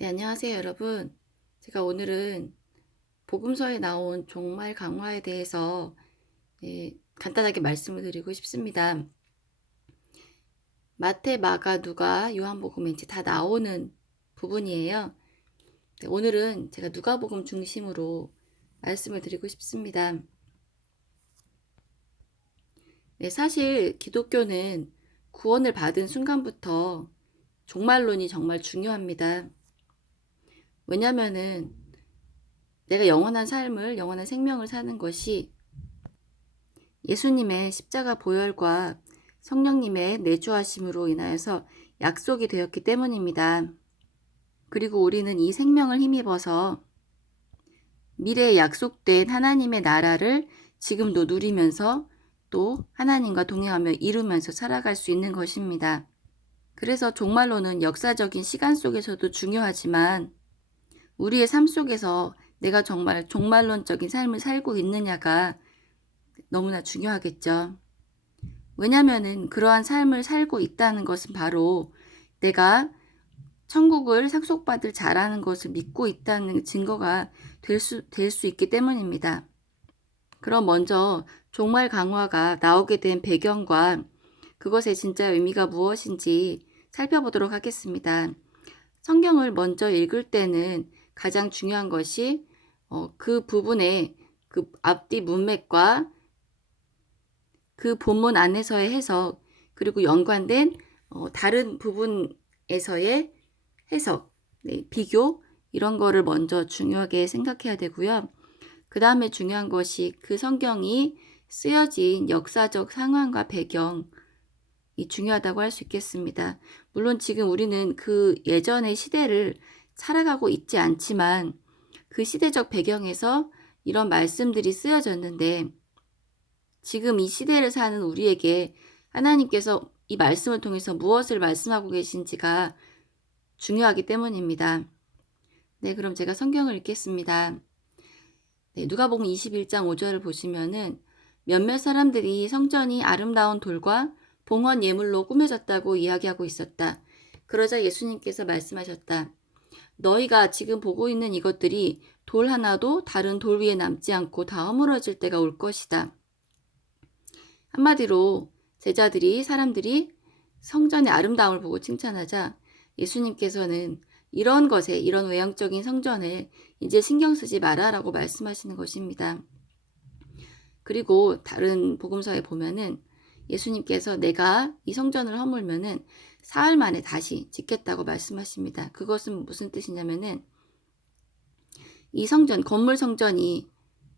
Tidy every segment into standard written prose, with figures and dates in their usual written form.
네, 안녕하세요, 여러분. 제가 오늘은 복음서에 나온 종말 강화에 대해서 간단하게 말씀을 드리고 싶습니다. 마태, 마가, 누가, 요한복음에 이제 다 나오는 부분이에요. 네, 오늘은 제가 누가복음 중심으로 말씀을 드리고 싶습니다. 네, 사실 기독교는 구원을 받은 순간부터 종말론이 정말 중요합니다. 왜냐면은 내가 영원한 삶을, 영원한 생명을 사는 것이 예수님의 십자가 보혈과 성령님의 내주하심으로 인하여서 약속이 되었기 때문입니다. 그리고 우리는 이 생명을 힘입어서 미래에 약속된 하나님의 나라를 지금도 누리면서 또 하나님과 동행하며 이루면서 살아갈 수 있는 것입니다. 그래서 종말론은 역사적인 시간 속에서도 중요하지만 우리의 삶 속에서 내가 정말 종말론적인 삶을 살고 있느냐가 너무나 중요하겠죠. 왜냐면은 그러한 삶을 살고 있다는 것은 바로 내가 천국을 상속받을 자라는 것을 믿고 있다는 증거가 될 수 있기 때문입니다. 그럼 먼저 종말 강화가 나오게 된 배경과 그것의 진짜 의미가 무엇인지 살펴보도록 하겠습니다. 성경을 먼저 읽을 때는 가장 중요한 것이 그 부분의 그 앞뒤 문맥과 그 본문 안에서의 해석, 그리고 연관된 다른 부분에서의 해석, 비교, 이런 거를 먼저 중요하게 생각해야 되고요. 그 다음에 중요한 것이 그 성경이 쓰여진 역사적 상황과 배경이 중요하다고 할 수 있겠습니다. 물론 지금 우리는 그 예전의 시대를 살아가고 있지 않지만 그 시대적 배경에서 이런 말씀들이 쓰여졌는데 지금 이 시대를 사는 우리에게 하나님께서 이 말씀을 통해서 무엇을 말씀하고 계신지가 중요하기 때문입니다. 네, 그럼 제가 성경을 읽겠습니다. 네, 누가복음 21장 5절을 보시면은 몇몇 사람들이 성전이 아름다운 돌과 봉헌 예물로 꾸며졌다고 이야기하고 있었다. 그러자 예수님께서 말씀하셨다. 너희가 지금 보고 있는 이것들이 돌 하나도 다른 돌 위에 남지 않고 다 허물어질 때가 올 것이다. 한마디로 사람들이 성전의 아름다움을 보고 칭찬하자 예수님께서는 이런 것에, 이런 외형적인 성전을 이제 신경 쓰지 마라라고 말씀하시는 것입니다. 그리고 다른 복음서에 보면은 예수님께서 내가 이 성전을 허물면은 사흘 만에 다시 짓겠다고 말씀하십니다. 그것은 무슨 뜻이냐면은 이 성전, 건물 성전이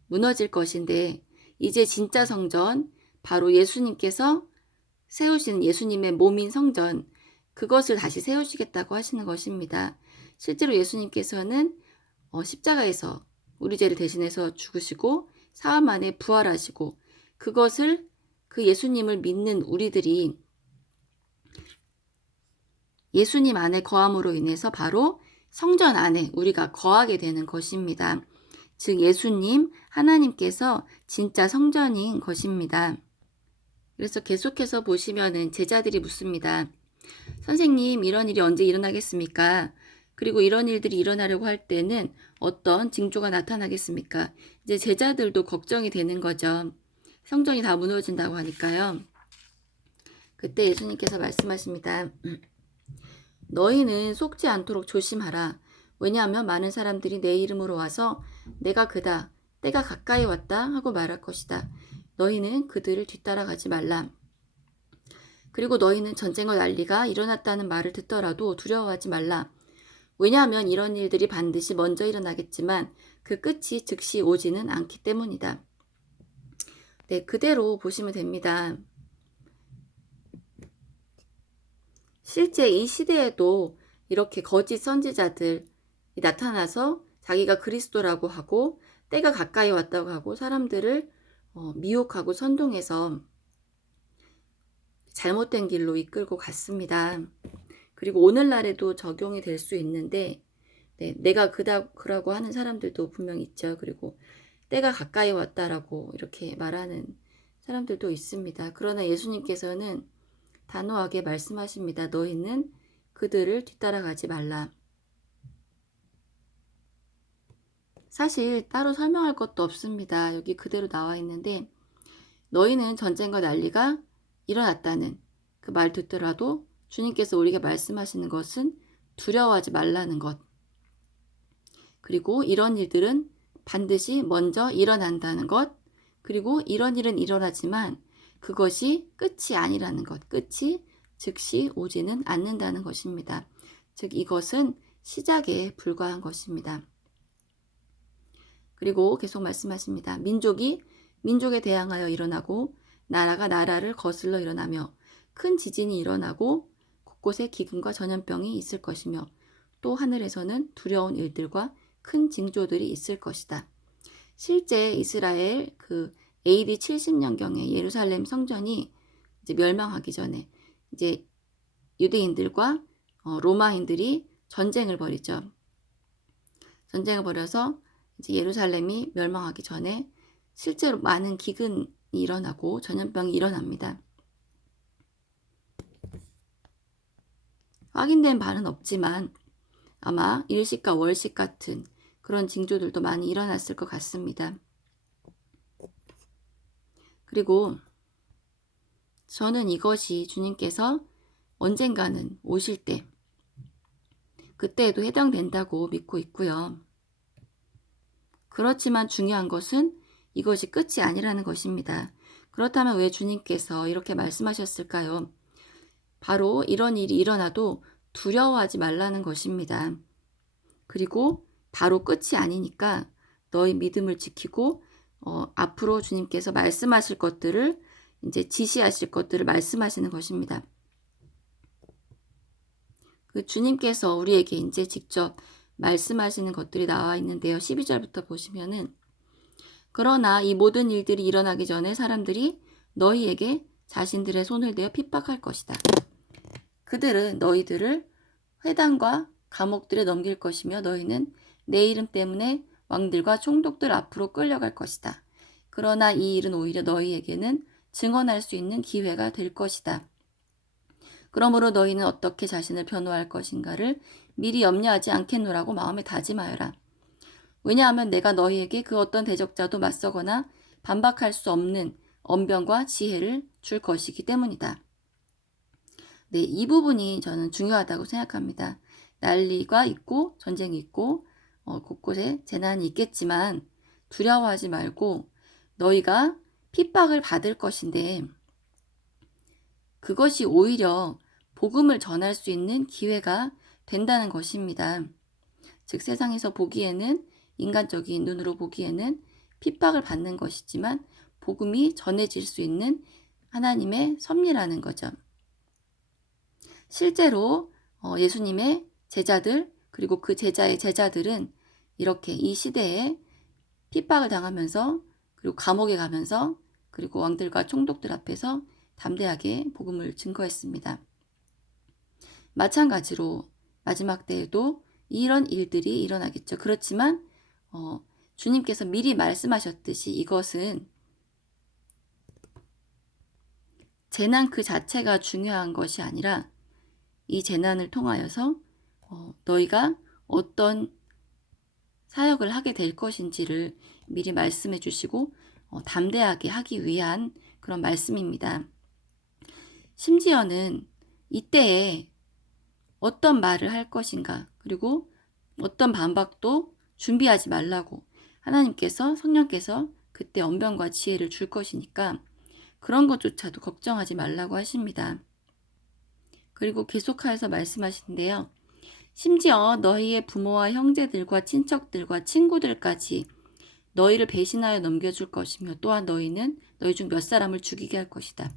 무너질 것인데 이제 진짜 성전, 바로 예수님께서 세우신 예수님의 몸인 성전, 그것을 다시 세우시겠다고 하시는 것입니다. 실제로 예수님께서는 십자가에서 우리 죄를 대신해서 죽으시고 사흘 만에 부활하시고 그것을 그 예수님을 믿는 우리들이 예수님 안에 거함으로 인해서 바로 성전 안에 우리가 거하게 되는 것입니다. 즉 예수님, 하나님께서 진짜 성전인 것입니다. 그래서 계속해서 보시면은 제자들이 묻습니다. 선생님, 이런 일이 언제 일어나겠습니까? 그리고 이런 일들이 일어나려고 할 때는 어떤 징조가 나타나겠습니까? 이제 제자들도 걱정이 되는 거죠. 성전이 다 무너진다고 하니까요. 그때 예수님께서 말씀하십니다. 너희는 속지 않도록 조심하라. 왜냐하면 많은 사람들이 내 이름으로 와서 내가 그다, 때가 가까이 왔다 하고 말할 것이다. 너희는 그들을 뒤따라가지 말라. 그리고 너희는 전쟁과 난리가 일어났다는 말을 듣더라도 두려워하지 말라. 왜냐하면 이런 일들이 반드시 먼저 일어나겠지만 그 끝이 즉시 오지는 않기 때문이다. 네, 그대로 보시면 됩니다. 실제 이 시대에도 이렇게 거짓 선지자들이 나타나서 자기가 그리스도라고 하고 때가 가까이 왔다고 하고 사람들을 미혹하고 선동해서 잘못된 길로 이끌고 갔습니다. 그리고 오늘날에도 적용이 될 수 있는데 내가 그라고 하는 사람들도 분명 있죠. 그리고 때가 가까이 왔다라고 이렇게 말하는 사람들도 있습니다. 그러나 예수님께서는 단호하게 말씀하십니다. 너희는 그들을 뒤따라가지 말라. 사실 따로 설명할 것도 없습니다. 여기 그대로 나와 있는데 너희는 전쟁과 난리가 일어났다는 그 말 듣더라도 주님께서 우리에게 말씀하시는 것은 두려워하지 말라는 것. 그리고 이런 일들은 반드시 먼저 일어난다는 것. 그리고 이런 일은 일어나지만 그것이 끝이 아니라는 것. 끝이 즉시 오지는 않는다는 것입니다. 즉 이것은 시작에 불과한 것입니다. 그리고 계속 말씀하십니다. 민족이 민족에 대항하여 일어나고 나라가 나라를 거슬러 일어나며 큰 지진이 일어나고 곳곳에 기근과 전염병이 있을 것이며 또 하늘에서는 두려운 일들과 큰 징조들이 있을 것이다. 실제 이스라엘 그 AD 70년경에 예루살렘 성전이 이제 멸망하기 전에 이제 유대인들과 로마인들이 전쟁을 벌이죠. 전쟁을 벌여서 이제 예루살렘이 멸망하기 전에 실제로 많은 기근이 일어나고 전염병이 일어납니다. 확인된 바는 없지만 아마 일식과 월식 같은 그런 징조들도 많이 일어났을 것 같습니다. 그리고 저는 이것이 주님께서 언젠가는 오실 때 그때에도 해당된다고 믿고 있고요. 그렇지만 중요한 것은 이것이 끝이 아니라는 것입니다. 그렇다면 왜 주님께서 이렇게 말씀하셨을까요? 바로 이런 일이 일어나도 두려워하지 말라는 것입니다. 그리고 바로 끝이 아니니까 너희 믿음을 지키고 앞으로 주님께서 말씀하실 것들을 이제 지시하실 것들을 말씀하시는 것입니다. 그 주님께서 우리에게 이제 직접 말씀하시는 것들이 나와 있는데요. 12절부터 보시면은 그러나 이 모든 일들이 일어나기 전에 사람들이 너희에게 자신들의 손을 대어 핍박할 것이다. 그들은 너희들을 회당과 감옥들에 넘길 것이며 너희는 내 이름 때문에 왕들과 총독들 앞으로 끌려갈 것이다. 그러나 이 일은 오히려 너희에게는 증언할 수 있는 기회가 될 것이다. 그러므로 너희는 어떻게 자신을 변호할 것인가를 미리 염려하지 않겠노라고 마음에 다짐하여라. 왜냐하면 내가 너희에게 그 어떤 대적자도 맞서거나 반박할 수 없는 언변과 지혜를 줄 것이기 때문이다. 네, 이 부분이 저는 중요하다고 생각합니다. 난리가 있고 전쟁이 있고 곳곳에 재난이 있겠지만 두려워하지 말고 너희가 핍박을 받을 것인데 그것이 오히려 복음을 전할 수 있는 기회가 된다는 것입니다. 즉 세상에서 보기에는 인간적인 눈으로 보기에는 핍박을 받는 것이지만 복음이 전해질 수 있는 하나님의 섭리라는 거죠. 실제로 예수님의 제자들 그리고 그 제자의 제자들은 이렇게 이 시대에 핍박을 당하면서 그리고 감옥에 가면서 그리고 왕들과 총독들 앞에서 담대하게 복음을 증거했습니다. 마찬가지로 마지막 때에도 이런 일들이 일어나겠죠. 그렇지만 주님께서 미리 말씀하셨듯이 이것은 재난 그 자체가 중요한 것이 아니라 이 재난을 통하여서 너희가 어떤 사역을 하게 될 것인지를 미리 말씀해 주시고 담대하게 하기 위한 그런 말씀입니다. 심지어는 이때에 어떤 말을 할 것인가 그리고 어떤 반박도 준비하지 말라고 하나님께서 성령께서 그때 언변과 지혜를 줄 것이니까 그런 것조차도 걱정하지 말라고 하십니다. 그리고 계속하여서 말씀하시는데요. 심지어 너희의 부모와 형제들과 친척들과 친구들까지 너희를 배신하여 넘겨줄 것이며 또한 너희는 너희 중 몇 사람을 죽이게 할 것이다.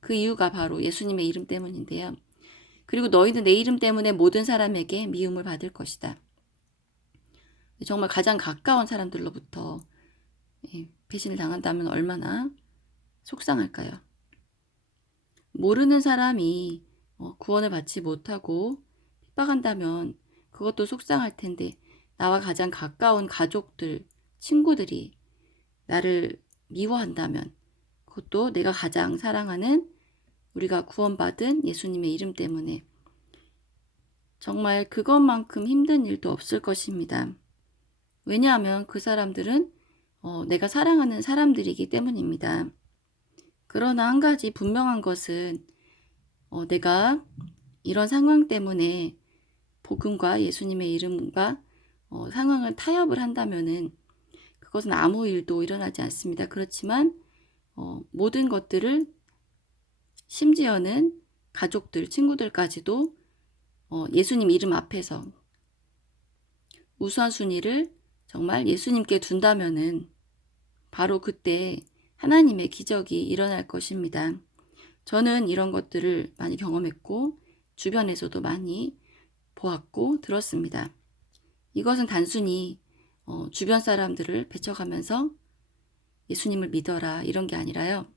그 이유가 바로 예수님의 이름 때문인데요. 그리고 너희는 내 이름 때문에 모든 사람에게 미움을 받을 것이다. 정말 가장 가까운 사람들로부터 배신을 당한다면 얼마나 속상할까요? 모르는 사람이 구원을 받지 못하고 핍박한다면 그것도 속상할 텐데 나와 가장 가까운 가족들, 친구들이 나를 미워한다면 그것도 내가 가장 사랑하는 우리가 구원받은 예수님의 이름 때문에 정말 그것만큼 힘든 일도 없을 것입니다. 왜냐하면 그 사람들은 내가 사랑하는 사람들이기 때문입니다. 그러나 한 가지 분명한 것은 내가 이런 상황 때문에 복음과 예수님의 이름과 상황을 타협을 한다면은 그것은 아무 일도 일어나지 않습니다. 그렇지만 모든 것들을 심지어는 가족들, 친구들까지도 예수님 이름 앞에서 우선순위를 정말 예수님께 둔다면은 바로 그때 하나님의 기적이 일어날 것입니다. 저는 이런 것들을 많이 경험했고 주변에서도 많이 보았고 들었습니다. 이것은 단순히 주변 사람들을 배척하면서 예수님을 믿어라 이런 게 아니라요.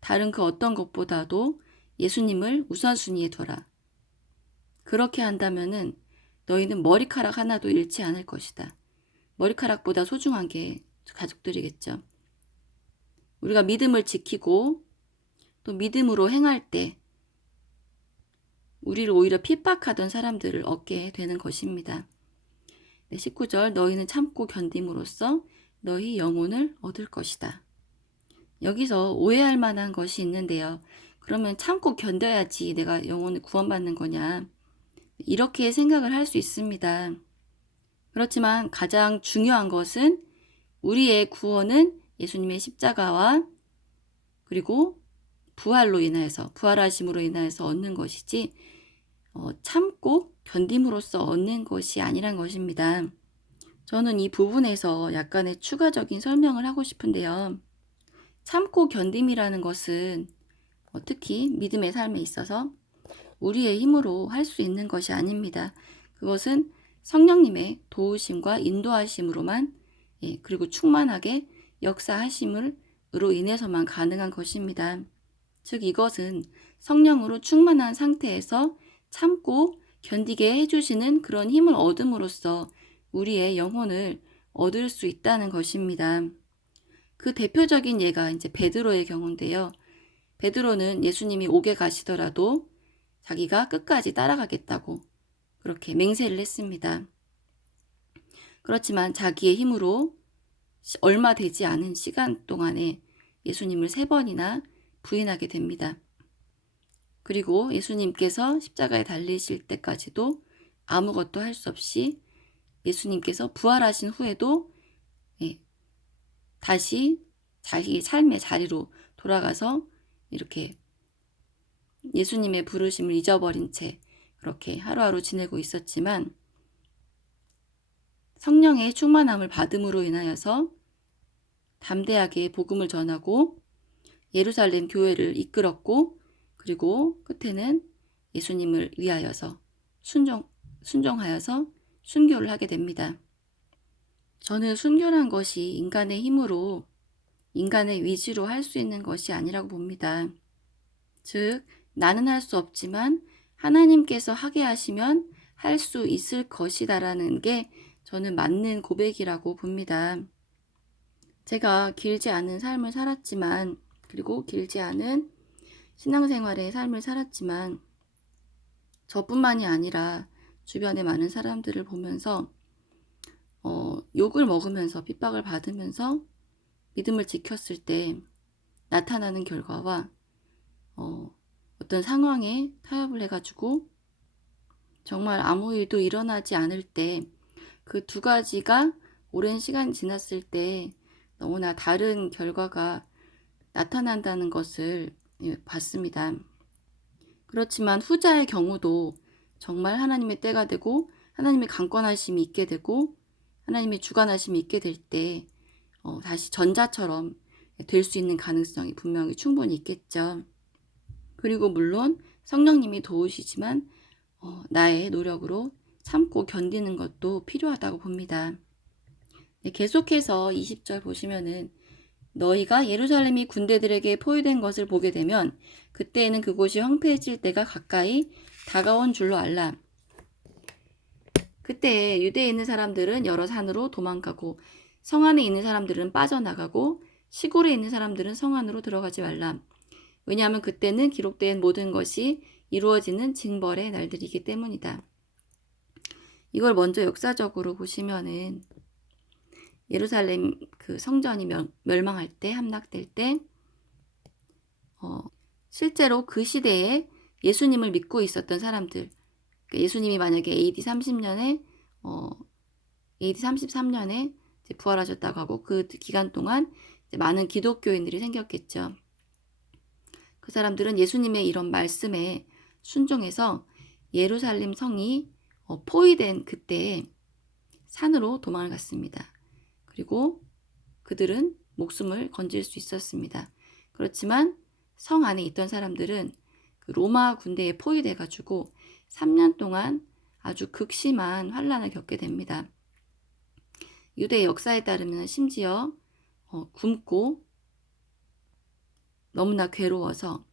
다른 그 어떤 것보다도 예수님을 우선순위에 둬라. 그렇게 한다면은 너희는 머리카락 하나도 잃지 않을 것이다. 머리카락보다 소중한 게 가족들이겠죠. 우리가 믿음을 지키고 또 믿음으로 행할 때 우리를 오히려 핍박하던 사람들을 얻게 되는 것입니다. 19절 너희는 참고 견딤으로써 너희 영혼을 얻을 것이다. 여기서 오해할 만한 것이 있는데요. 그러면 참고 견뎌야지 내가 영혼을 구원받는 거냐. 이렇게 생각을 할 수 있습니다. 그렇지만 가장 중요한 것은 우리의 구원은 예수님의 십자가와 그리고 부활로 인하여서 부활하심으로 인하여서 얻는 것이지 참고 견딤으로써 얻는 것이 아니란 것입니다. 저는 이 부분에서 약간의 추가적인 설명을 하고 싶은데요. 참고 견딤이라는 것은 특히 믿음의 삶에 있어서 우리의 힘으로 할 수 있는 것이 아닙니다. 그것은 성령님의 도우심과 인도하심으로만 그리고 충만하게 역사하심으로 인해서만 가능한 것입니다. 즉 이것은 성령으로 충만한 상태에서 참고 견디게 해주시는 그런 힘을 얻음으로써 우리의 영혼을 얻을 수 있다는 것입니다. 그 대표적인 예가 이제 베드로의 경우인데요. 베드로는 예수님이 옥에 가시더라도 자기가 끝까지 따라가겠다고 그렇게 맹세를 했습니다. 그렇지만 자기의 힘으로 얼마 되지 않은 시간 동안에 예수님을 3번이나 부인하게 됩니다. 그리고 예수님께서 십자가에 달리실 때까지도 아무것도 할 수 없이 예수님께서 부활하신 후에도 다시 자기 삶의 자리로 돌아가서 이렇게 예수님의 부르심을 잊어버린 채 그렇게 하루하루 지내고 있었지만 성령의 충만함을 받음으로 인하여서 담대하게 복음을 전하고 예루살렘 교회를 이끌었고 그리고 끝에는 예수님을 위하여서 순종하여서 순교를 하게 됩니다. 저는 순교란 것이 인간의 힘으로 인간의 위지로 할 수 있는 것이 아니라고 봅니다. 즉 나는 할 수 없지만 하나님께서 하게 하시면 할 수 있을 것이다라는 게 저는 맞는 고백이라고 봅니다. 제가 길지 않은 삶을 살았지만 그리고 길지 않은 신앙생활의 삶을 살았지만 저뿐만이 아니라 주변의 많은 사람들을 보면서 욕을 먹으면서 핍박을 받으면서 믿음을 지켰을 때 나타나는 결과와 어떤 상황에 타협을 해가지고 정말 아무 일도 일어나지 않을 때 그 두 가지가 오랜 시간이 지났을 때 너무나 다른 결과가 나타난다는 것을 봤습니다. 그렇지만 후자의 경우도 정말 하나님의 때가 되고 하나님의 강권하심이 있게 되고 하나님의 주관하심이 있게 될 때 다시 전자처럼 될 수 있는 가능성이 분명히 충분히 있겠죠. 그리고 물론 성령님이 도우시지만 나의 노력으로 참고 견디는 것도 필요하다고 봅니다. 계속해서 20절 보시면은 너희가 예루살렘이 군대들에게 포위된 것을 보게 되면 그때에는 그곳이 황폐해질 때가 가까이 다가온 줄로 알라. 그때 유대에 있는 사람들은 여러 산으로 도망가고 성 안에 있는 사람들은 빠져나가고 시골에 있는 사람들은 성 안으로 들어가지 말라. 왜냐하면 그때는 기록된 모든 것이 이루어지는 징벌의 날들이기 때문이다. 이걸 먼저 역사적으로 보시면은 예루살렘 그 성전이 멸망할 때, 함락될 때 실제로 그 시대에 예수님을 믿고 있었던 사람들, 그러니까 예수님이 만약에 AD 30년에 AD 33년에 이제 부활하셨다고 하고 그 기간 동안 이제 많은 기독교인들이 생겼겠죠. 그 사람들은 예수님의 이런 말씀에 순종해서 예루살렘 성이 포위된 그때 산으로 도망을 갔습니다. 그리고 그들은 목숨을 건질 수 있었습니다. 그렇지만 성 안에 있던 사람들은 그 로마 군대에 포위돼 가지고 3년 동안 아주 극심한 환란을 겪게 됩니다. 유대 역사에 따르면 심지어 굶고 너무나 괴로워서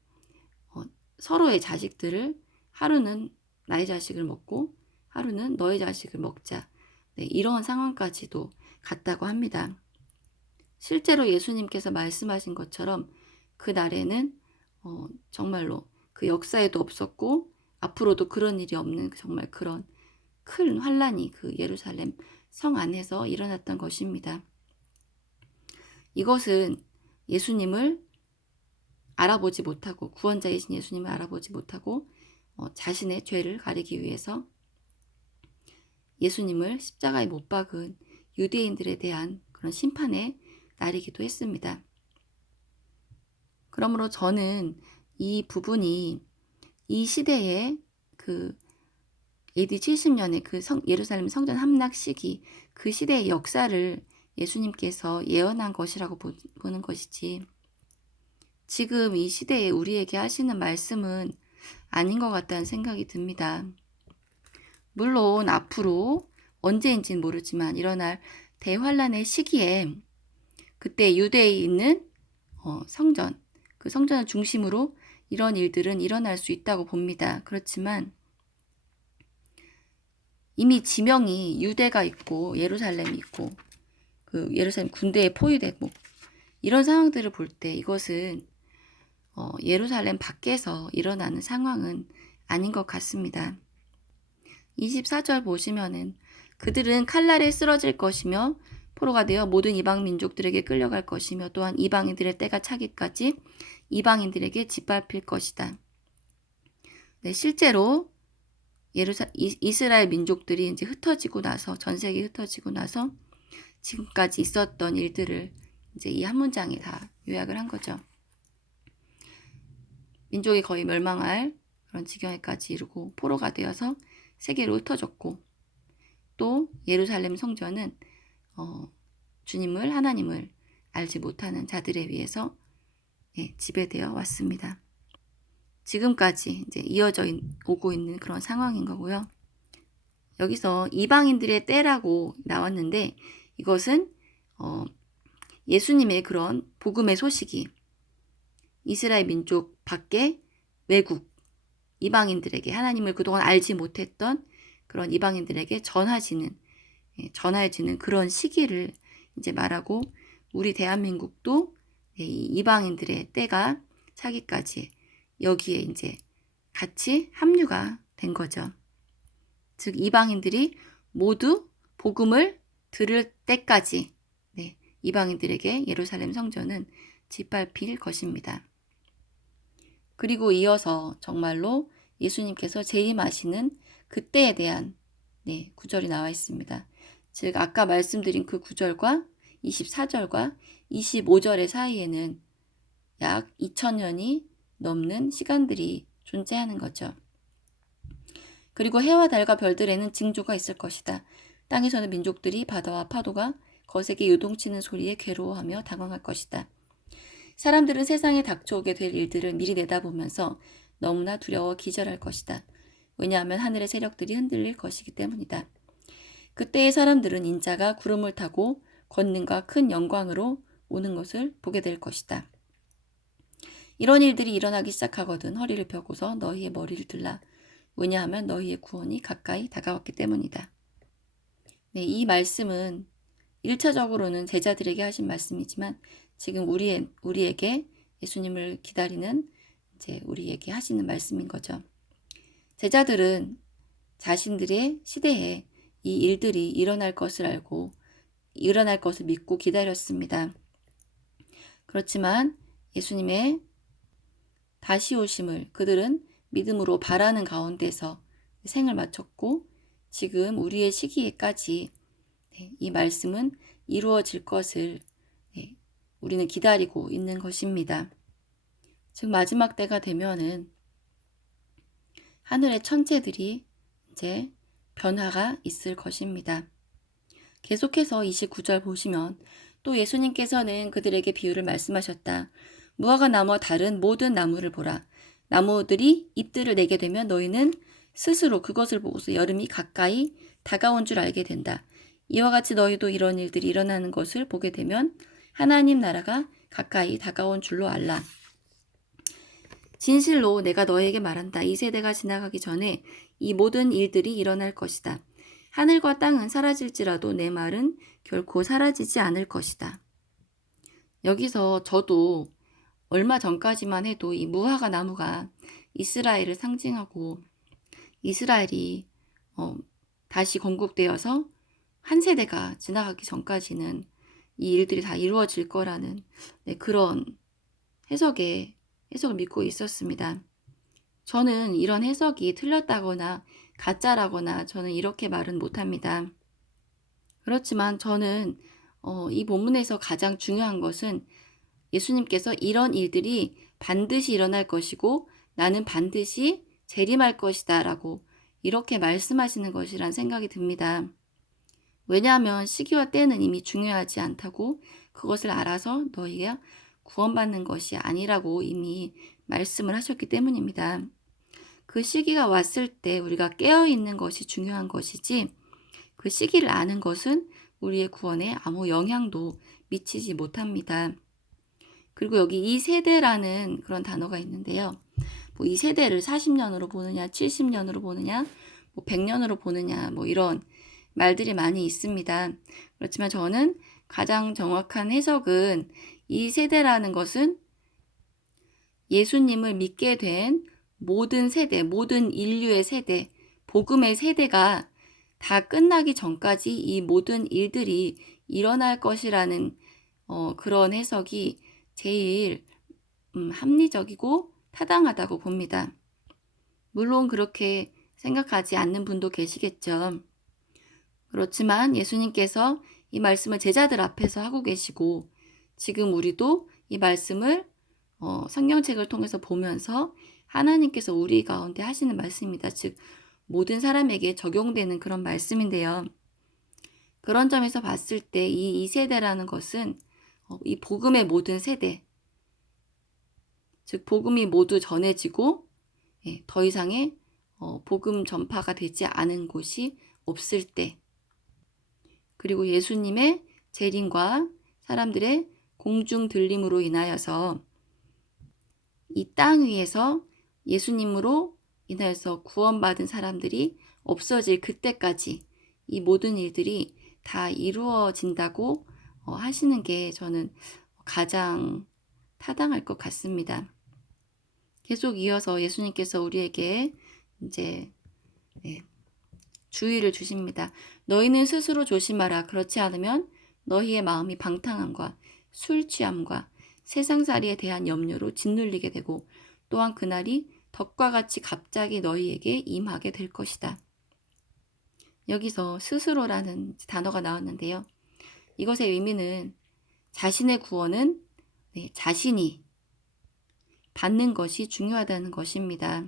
서로의 자식들을 하루는 나의 자식을 먹고 하루는 너의 자식을 먹자. 네, 이런 상황까지도 갔다고 합니다. 실제로 예수님께서 말씀하신 것처럼 그 날에는 정말로 그 역사에도 없었고 앞으로도 그런 일이 없는 정말 그런 큰 환란이 그 예루살렘 성 안에서 일어났던 것입니다. 이것은 예수님을 알아보지 못하고 구원자이신 예수님을 알아보지 못하고 자신의 죄를 가리기 위해서 예수님을 십자가에 못 박은 유대인들에 대한 그런 심판의 날이기도 했습니다. 그러므로 저는 이 부분이 이 시대에 그 AD 70년에 그 예루살렘 성전 함락 시기 그 시대의 역사를 예수님께서 예언한 것이라고 보는 것이지 지금 이 시대에 우리에게 하시는 말씀은 아닌 것 같다는 생각이 듭니다. 물론 앞으로 언제인지는 모르지만 일어날 대환란의 시기에 그때 유대에 있는 성전, 그 성전을 중심으로 이런 일들은 일어날 수 있다고 봅니다. 그렇지만 이미 지명이 유대가 있고 예루살렘이 있고 그 예루살렘 군대에 포위되고 이런 상황들을 볼 때 이것은 예루살렘 밖에서 일어나는 상황은 아닌 것 같습니다. 24절 보시면은 그들은 칼날에 쓰러질 것이며 포로가 되어 모든 이방 민족들에게 끌려갈 것이며 또한 이방인들의 때가 차기까지 이방인들에게 짓밟힐 것이다. 네, 실제로 이스라엘 민족들이 이제 흩어지고 나서 전 세계에 흩어지고 나서 지금까지 있었던 일들을 이제 이 한 문장에 다 요약을 한 거죠. 민족이 거의 멸망할 그런 지경에까지 이르고 포로가 되어서 세계로 흩어졌고 또 예루살렘 성전은 주님을 하나님을 알지 못하는 자들에 의해서 지배되어 왔습니다. 지금까지 이제 이어져 오고 있는 그런 상황인 거고요. 여기서 이방인들의 때라고 나왔는데 이것은 예수님의 그런 복음의 소식이 이스라엘 민족 밖에 외국 이방인들에게 하나님을 그동안 알지 못했던 그런 이방인들에게 전해지는 그런 시기를 이제 말하고 우리 대한민국도 이방인들의 때가 차기까지 여기에 이제 같이 합류가 된 거죠. 즉 이방인들이 모두 복음을 들을 때까지 이방인들에게 예루살렘 성전은 짓밟힐 것입니다. 그리고 이어서 정말로 예수님께서 재림하시는 그때에 대한 구절이 나와 있습니다. 즉 아까 말씀드린 그 9절과 24절과 25절의 사이에는 약 2000년이 넘는 시간들이 존재하는 거죠. 그리고 해와 달과 별들에는 징조가 있을 것이다. 땅에서는 민족들이 바다와 파도가 거세게 요동치는 소리에 괴로워하며 당황할 것이다. 사람들은 세상에 닥쳐오게 될 일들을 미리 내다보면서 너무나 두려워 기절할 것이다. 왜냐하면 하늘의 세력들이 흔들릴 것이기 때문이다. 그때의 사람들은 인자가 구름을 타고 권능과 큰 영광으로 오는 것을 보게 될 것이다. 이런 일들이 일어나기 시작하거든 허리를 펴고서 너희의 머리를 들라. 왜냐하면 너희의 구원이 가까이 다가왔기 때문이다. 이 말씀은 1차적으로는 제자들에게 하신 말씀이지만 지금 우리에게 예수님을 기다리는 이제 우리에게 하시는 말씀인 거죠. 제자들은 자신들의 시대에 이 일들이 일어날 것을 알고 일어날 것을 믿고 기다렸습니다. 그렇지만 예수님의 다시 오심을 그들은 믿음으로 바라는 가운데서 생을 마쳤고 지금 우리의 시기에까지 이 말씀은 이루어질 것을 우리는 기다리고 있는 것입니다. 즉 마지막 때가 되면은 하늘의 천체들이 이제 변화가 있을 것입니다. 계속해서 29절 보시면 또 예수님께서는 그들에게 비유를 말씀하셨다. 무화과 나무와 다른 모든 나무를 보라. 나무들이 잎들을 내게 되면 너희는 스스로 그것을 보고서 여름이 가까이 다가온 줄 알게 된다. 이와 같이 너희도 이런 일들이 일어나는 것을 보게 되면 하나님 나라가 가까이 다가온 줄로 알라. 진실로 내가 너에게 말한다. 이 세대가 지나가기 전에 이 모든 일들이 일어날 것이다. 하늘과 땅은 사라질지라도 내 말은 결코 사라지지 않을 것이다. 여기서 저도 얼마 전까지만 해도 이 무화과 나무가 이스라엘을 상징하고 이스라엘이 다시 건국되어서 한 세대가 지나가기 전까지는 이 일들이 다 이루어질 거라는 그런 해석을 믿고 있었습니다. 저는 이런 해석이 틀렸다거나 가짜라거나 저는 이렇게 말은 못합니다. 그렇지만 저는 이 본문에서 가장 중요한 것은 예수님께서 이런 일들이 반드시 일어날 것이고 나는 반드시 재림할 것이다 라고 이렇게 말씀하시는 것이란 생각이 듭니다. 왜냐하면 시기와 때는 이미 중요하지 않다고 그것을 알아서 너희가 구원받는 것이 아니라고 이미 말씀을 하셨기 때문입니다. 그 시기가 왔을 때 우리가 깨어있는 것이 중요한 것이지 그 시기를 아는 것은 우리의 구원에 아무 영향도 미치지 못합니다. 그리고 여기 이 세대라는 그런 단어가 있는데요. 뭐 이 세대를 40년으로 보느냐, 70년으로 보느냐, 뭐 100년으로 보느냐, 뭐 이런 말들이 많이 있습니다. 그렇지만 저는 가장 정확한 해석은 이 세대라는 것은 예수님을 믿게 된 모든 세대, 모든 인류의 세대, 복음의 세대가 다 끝나기 전까지 이 모든 일들이 일어날 것이라는 그런 해석이 제일 합리적이고 타당하다고 봅니다. 물론 그렇게 생각하지 않는 분도 계시겠죠. 그렇지만 예수님께서 이 말씀을 제자들 앞에서 하고 계시고 지금 우리도 이 말씀을 성경책을 통해서 보면서 하나님께서 우리 가운데 하시는 말씀입니다. 즉 모든 사람에게 적용되는 그런 말씀인데요. 그런 점에서 봤을 때 이 세대라는 것은 이 복음의 모든 세대, 즉 복음이 모두 전해지고 더 이상의 복음 전파가 되지 않은 곳이 없을 때, 그리고 예수님의 재림과 사람들의 공중 들림으로 인하여서 이 땅 위에서 예수님으로 인하여서 구원받은 사람들이 없어질 그때까지 이 모든 일들이 다 이루어진다고 하시는 게 저는 가장 타당할 것 같습니다. 계속 이어서 예수님께서 우리에게 이제 주의를 주십니다. 너희는 스스로 조심하라. 그렇지 않으면 너희의 마음이 방탕함과 술 취함과 세상살이에 대한 염려로 짓눌리게 되고 또한 그날이 덕과 같이 갑자기 너희에게 임하게 될 것이다. 여기서 스스로라는 단어가 나왔는데요. 이것의 의미는 자신의 구원은 자신이 받는 것이 중요하다는 것입니다.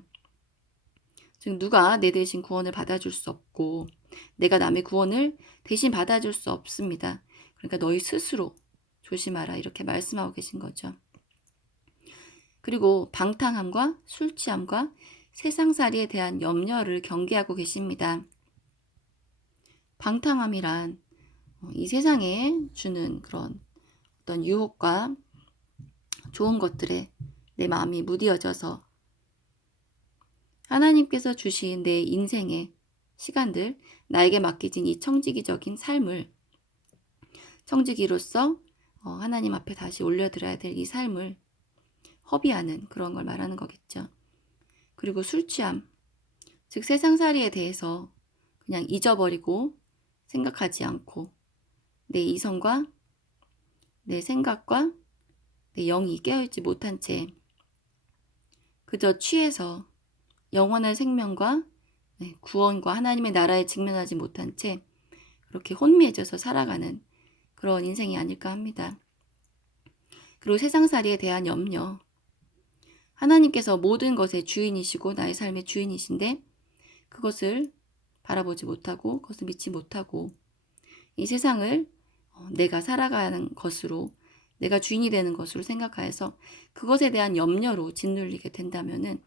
즉 누가 내 대신 구원을 받아줄 수 없고 내가 남의 구원을 대신 받아줄 수 없습니다. 그러니까 너희 스스로 조심하라 이렇게 말씀하고 계신 거죠. 그리고 방탕함과 술 취함과 세상살이에 대한 염려를 경계하고 계십니다. 방탕함이란 이 세상에 주는 그런 어떤 유혹과 좋은 것들에 내 마음이 무디어져서 하나님께서 주신 내 인생의 시간들, 나에게 맡겨진 이 청지기적인 삶을 청지기로서 하나님 앞에 다시 올려드려야 될 이 삶을 허비하는 그런 걸 말하는 거겠죠. 그리고 술 취함, 즉 세상살이에 대해서 그냥 잊어버리고 생각하지 않고 내 이성과 내 생각과 내 영이 깨어있지 못한 채 그저 취해서 영원한 생명과 구원과 하나님의 나라에 직면하지 못한 채 그렇게 혼미해져서 살아가는 그런 인생이 아닐까 합니다. 그리고 세상살이에 대한 염려. 하나님께서 모든 것의 주인이시고 나의 삶의 주인이신데 그것을 바라보지 못하고 그것을 믿지 못하고 이 세상을 내가 살아가는 것으로 내가 주인이 되는 것으로 생각하여서 그것에 대한 염려로 짓눌리게 된다면은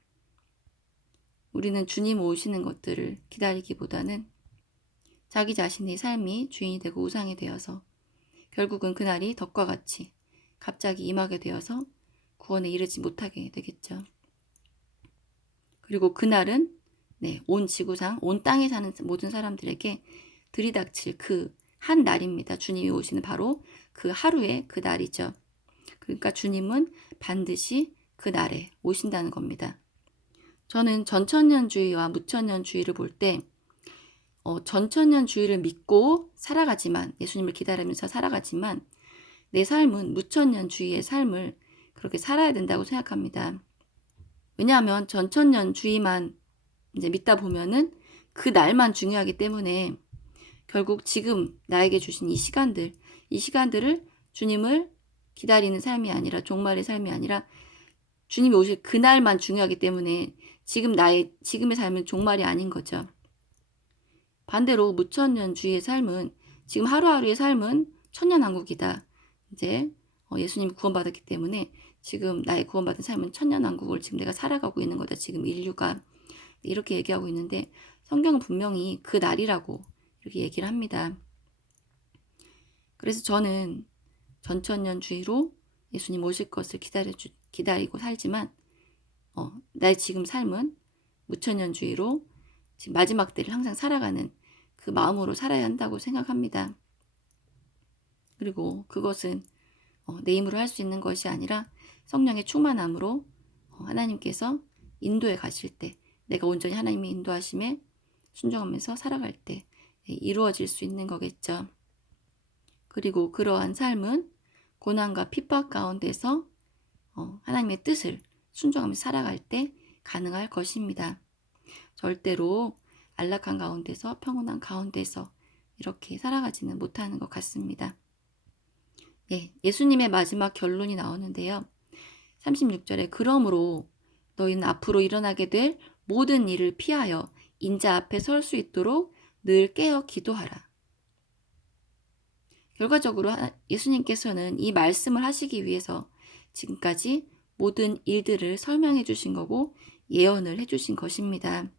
우리는 주님 오시는 것들을 기다리기보다는 자기 자신의 삶이 주인이 되고 우상이 되어서 결국은 그날이 덕과 같이 갑자기 임하게 되어서 구원에 이르지 못하게 되겠죠. 그리고 그날은 온 지구상, 온 땅에 사는 모든 사람들에게 들이닥칠 그 한 날입니다. 주님이 오시는 바로 그 하루의 그 날이죠. 그러니까 주님은 반드시 그 날에 오신다는 겁니다. 저는 전천년주의와 무천년주의를 볼 때 전천년주의를 믿고 살아가지만 예수님을 기다리면서 살아가지만 내 삶은 무천년주의의 삶을 그렇게 살아야 된다고 생각합니다. 왜냐하면 전천년주의만 이제 믿다 보면은 그 날만 중요하기 때문에 결국 지금 나에게 주신 이 시간들을 주님을 기다리는 삶이 아니라 종말의 삶이 아니라 주님이 오실 그날만 중요하기 때문에 지금의 삶은 종말이 아닌 거죠. 반대로 무천년주의의 삶은 지금 하루하루의 삶은 천년왕국이다. 이제 예수님이 구원받았기 때문에 지금 나의 구원받은 삶은 천년왕국을 지금 내가 살아가고 있는 거다. 지금 인류가 이렇게 얘기하고 있는데 성경은 분명히 그 날이라고 이렇게 얘기를 합니다. 그래서 저는 전천년주의로 예수님 오실 것을 기다리고 살지만 나의 지금 삶은 무천년주의로 지금 마지막 때를 항상 살아가는 그 마음으로 살아야 한다고 생각합니다. 그리고 그것은 내 힘으로 할 수 있는 것이 아니라 성령의 충만함으로 하나님께서 인도에 가실 때 내가 온전히 하나님의 인도하심에 순종하면서 살아갈 때 이루어질 수 있는 거겠죠. 그리고 그러한 삶은 고난과 핍박 가운데서 하나님의 뜻을 순종하면서 살아갈 때 가능할 것입니다. 절대로 안락한 가운데서 평온한 가운데서 이렇게 살아가지는 못하는 것 같습니다. 예수님의 마지막 결론이 나오는데요. 36절에 그러므로 너희는 앞으로 일어나게 될 모든 일을 피하여 인자 앞에 설 수 있도록 늘 깨어 기도하라. 결과적으로 예수님께서는 이 말씀을 하시기 위해서 지금까지 모든 일들을 설명해 주신 거고 예언을 해 주신 것입니다.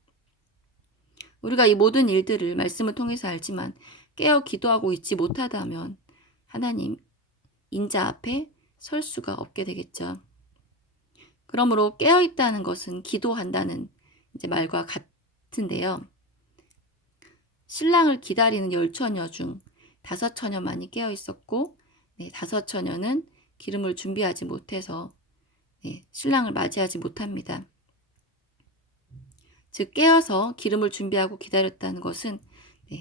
우리가 이 모든 일들을 말씀을 통해서 알지만 깨어 기도하고 있지 못하다면 하나님 인자 앞에 설 수가 없게 되겠죠. 그러므로 깨어 있다는 것은 기도한다는 이제 말과 같은데요. 신랑을 기다리는 10처녀 중 5처녀만이 깨어 있었고 5처녀는 기름을 준비하지 못해서 신랑을 맞이하지 못합니다. 즉 깨어서 기름을 준비하고 기다렸다는 것은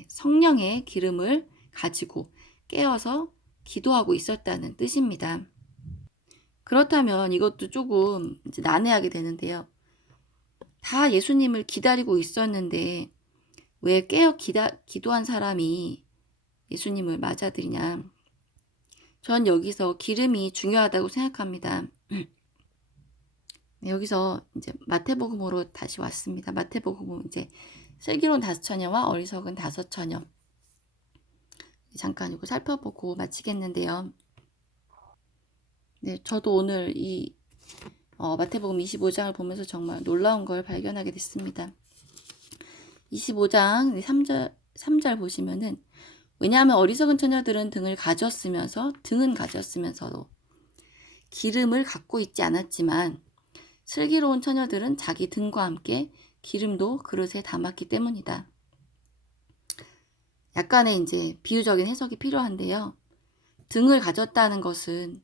성령의 기름을 가지고 깨어서 기도하고 있었다는 뜻입니다. 그렇다면 이것도 조금 이제 난해하게 되는데요. 다 예수님을 기다리고 있었는데 왜 깨어 기도한 사람이 예수님을 맞아들이냐. 전 여기서 기름이 중요하다고 생각합니다. 여기서 이제 마태복음으로 다시 왔습니다. 마태복음은 이제 슬기로운 5처녀와 어리석은 5처녀. 잠깐 이거 살펴보고 마치겠는데요. 저도 오늘 이 마태복음 25장을 보면서 정말 놀라운 걸 발견하게 됐습니다. 25장 3절 보시면은 왜냐하면 어리석은 처녀들은 등은 가졌으면서도 기름을 갖고 있지 않았지만 슬기로운 처녀들은 자기 등과 함께 기름도 그릇에 담았기 때문이다. 약간의 이제 비유적인 해석이 필요한데요. 등을 가졌다는 것은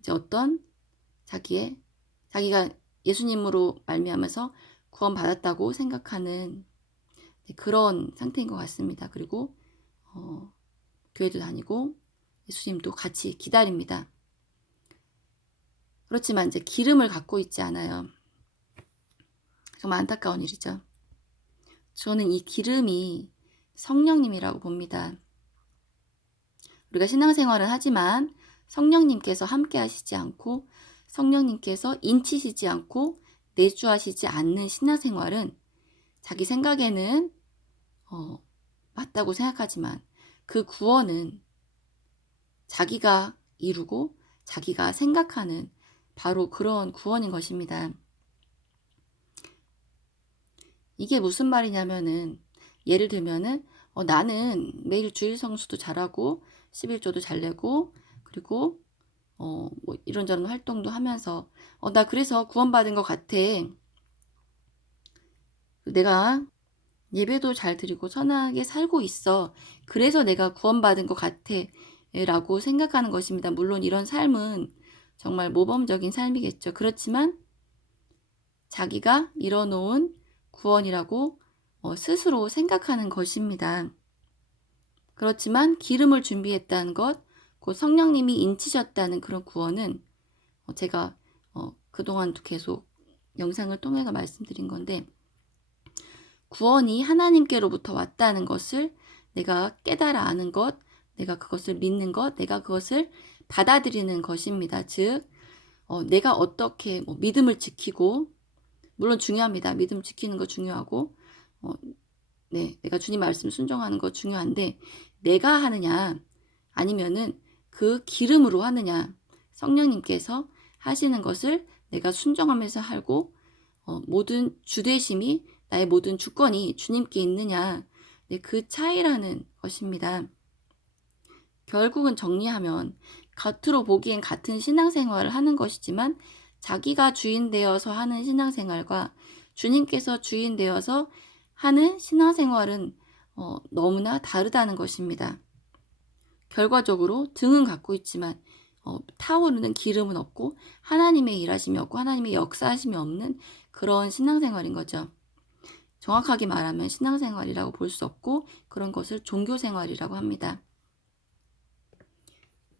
이제 어떤 자기가 예수님으로 말미암아서 구원받았다고 생각하는 그런 상태인 것 같습니다. 그리고 교회도 다니고 예수님도 같이 기다립니다. 그렇지만 이제 기름을 갖고 있지 않아요. 정말 안타까운 일이죠. 저는 이 기름이 성령님이라고 봅니다. 우리가 신앙생활은 하지만 성령님께서 함께 하시지 않고 성령님께서 인치시지 않고 내주하시지 않는 신앙생활은 자기 생각에는 맞다고 생각하지만 그 구원은 자기가 이루고 자기가 생각하는 바로 그런 구원인 것입니다. 이게 무슨 말이냐면은 예를 들면은 나는 매일 주일 성수도 잘하고 11조도 잘 내고 그리고 뭐 이런저런 활동도 하면서 나 그래서 구원받은 것 같아. 내가 예배도 잘 드리고 선하게 살고 있어. 그래서 내가 구원받은 것 같아. 라고 생각하는 것입니다. 물론 이런 삶은 정말 모범적인 삶이겠죠. 그렇지만 자기가 이뤄놓은 구원이라고 스스로 생각하는 것입니다. 그렇지만 기름을 준비했다는 것, 곧 성령님이 인치셨다는 그런 구원은 제가 그동안도 계속 영상을 통해서 말씀드린 건데 구원이 하나님께로부터 왔다는 것을 내가 깨달아 아는 것, 내가 그것을 믿는 것, 내가 그것을 받아들이는 것입니다. 즉 내가 어떻게 믿음을 지키고 물론 중요합니다. 믿음 지키는 거 중요하고 내가 주님 말씀 순종하는 거 중요한데 내가 하느냐 아니면은 그 기름으로 하느냐 성령님께서 하시는 것을 내가 순종하면서 하고 모든 주되심이 나의 모든 주권이 주님께 있느냐 그 차이라는 것입니다. 결국은 정리하면 겉으로 보기엔 같은 신앙생활을 하는 것이지만 자기가 주인 되어서 하는 신앙생활과 주님께서 주인 되어서 하는 신앙생활은 너무나 다르다는 것입니다. 결과적으로 등은 갖고 있지만 타오르는 기름은 없고 하나님의 일하심이 없고 하나님의 역사하심이 없는 그런 신앙생활인 거죠. 정확하게 말하면 신앙생활이라고 볼 수 없고 그런 것을 종교생활이라고 합니다.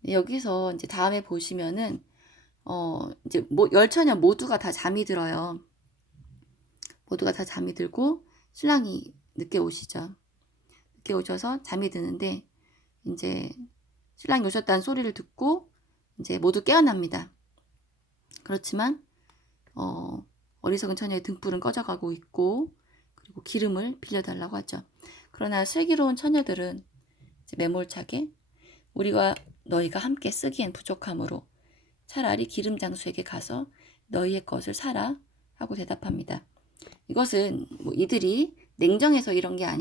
여기서 이제 다음에 보시면은 이제 열처녀 모두가 다 잠이 들어요. 모두가 다 잠이 들고 신랑이 늦게 오시죠. 늦게 오셔서 잠이 드는데 이제 신랑이 오셨다는 소리를 듣고 이제 모두 깨어납니다. 그렇지만 어리석은 처녀의 등불은 꺼져가고 있고 그리고 기름을 빌려달라고 하죠. 그러나 슬기로운 처녀들은 이제 매몰차게 우리와 너희가 함께 쓰기엔 부족하므로 차라리 기름 장수에게 가서 너희의 것을 사라 하고 대답합니다. 이것은 이들이 냉정해서 이런 게 아니라